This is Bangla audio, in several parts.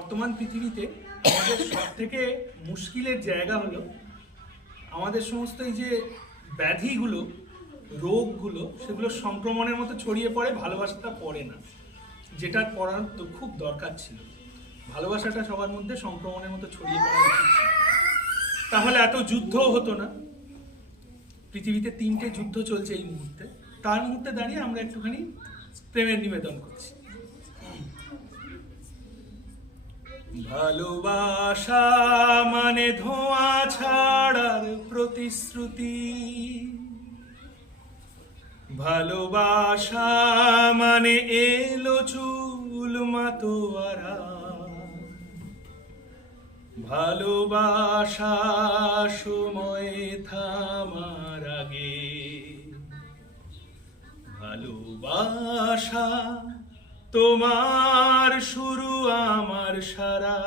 বর্তমান পৃথিবীতে আমাদের সব থেকে মুশকিলের জায়গা হলো আমাদের সমস্ত এই যে ব্যাধিগুলো, রোগগুলো, সেগুলো সংক্রমণের মতো ছড়িয়ে পড়ে, ভালোবাসাটা পড়ে না, যেটা পড়ার তো খুব দরকার ছিল। ভালোবাসাটা সবার মধ্যে সংক্রমণের মতো ছড়িয়ে পড়া উচিত ছিল, তাহলে এত যুদ্ধও হতো না। পৃথিবীতে 3টে যুদ্ধ চলছে এই মুহূর্তে, তার মুহূর্তে দাঁড়িয়ে আমরা একটুখানি প্রেমের নিবেদন করছি। ভালোবাসা মানে ধোঁয়া ছাড়ার প্রতিশ্রুতি, ভালোবাসা মানে এলো চুল মাতোয়ারা, ভালোবাসা সময় থামার আগে, ভালোবাসা তোমার শুরু আমার সারা,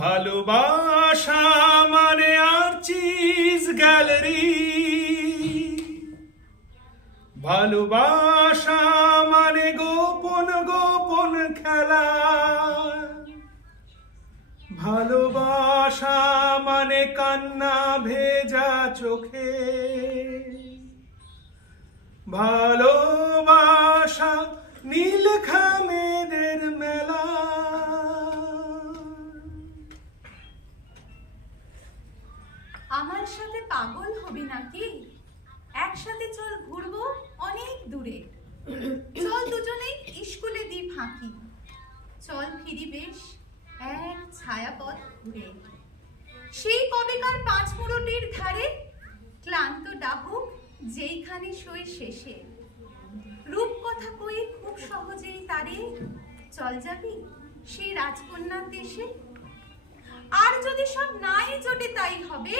ভালোবাসা মানে আর্চিজ গ্যালারি, ভালোবাসা মানে গোপন গোপন খেলা, ভালোবাসা মানে কান্না ভেজা চোখে, ভালোবাসা নীল খামেদের মেলা। আমার সাথে পাগল হবি নাকি? একসাথে চল ঘুরবো অনেক দূরে, চল দুজনেই স্কুলে দি ফাঁকি, চল ফিরি বেশ এক ছায়াপথ ঘুরে, সেই কবেকার পাঁচমুরটির ধারে ক্লান্ত ডাহুক যেইখানে সই শেষে, রূপকথা কই খুব সহজেই তারে, চল যাবি সেই রাজকন্যার দেশে। আর যদি সব নাই জোটে তাই হবে,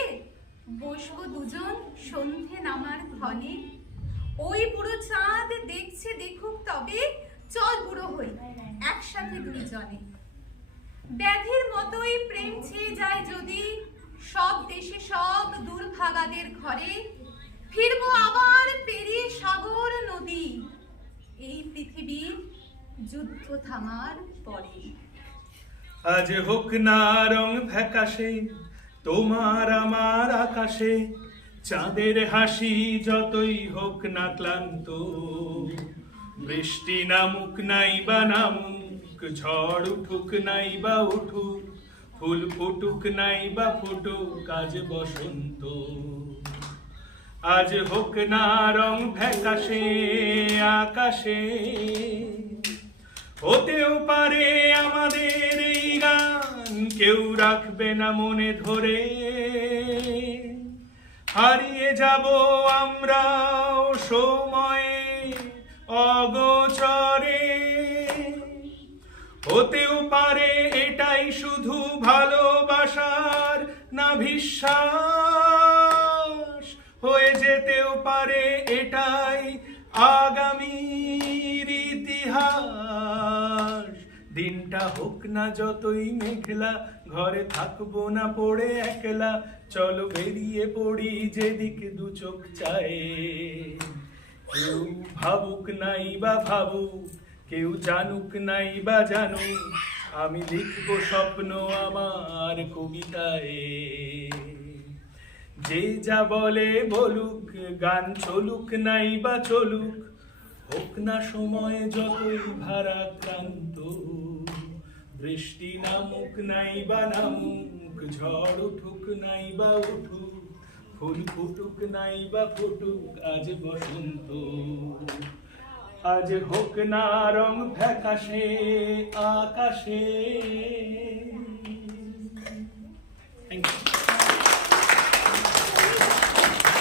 বসবো দুজন সন্ধে নামার ক্ষণে, ওই বুড়ো চাঁদ দেখছে দেখুক তবে, চল বুড়ো হই একসাথে দুইজনে। ব্যাধির মতোই প্রেম ছেয়ে যায় যদি সব দেশে সব দুর্ভাগাদের ঘরে, ফিরবো আবার পেরিয়ে সাগর নদী এই পৃথিবীর যুদ্ধ থামার পরে। আজ হোক না রং ফ্যাকাশে তোমার আমার আকাশে, চাঁদের হাসি যতই হোক না ক্লান্ত, বৃষ্টি নামুক নাই বা নামুক, ঝড় উঠুক নাই বা উঠুক, ফুল ফুটুক নাই বা ফুটুক আজ বসন্ত। আজ হোক না রং ফ্যাকাশে আকাশে, হতেও পারে আমাদের এই গান কেউ রাখবে না মনে ধরে, হারিয়ে যাব আমরাও সময়ে অগোচরে। হতেও পারে এটাই শুধু ভালোবাসার না বিশ্বাস, হয়ে যেতেও পারে এটাই আগামীর ইতিহাস। দিনটা হোক না যতই মেঘলা, ঘরে থাকবো না পড়ে একলা, চলো বেরিয়ে পড়ি যেদিকে দু চোখ চায়। কেউ ভাবুক নাই বা ভাবুক, কেউ জানুক নাই বা জানুক, আমি লিখবো স্বপ্ন আমার কবিতায়। যে যা বলে বলুক, গান চলুক নাই বা চলুক, হোক না সময় যতই ভারাক্রান্ত, বৃষ্টি নামুক নাই বা নামুক, ঝড় উঠুক নাই বা উঠুক, ফুল ফুটুক নাই বা ফুটুক আজ বসন্ত। আজ হোক না রং ফ্যাকাশে আকাশে।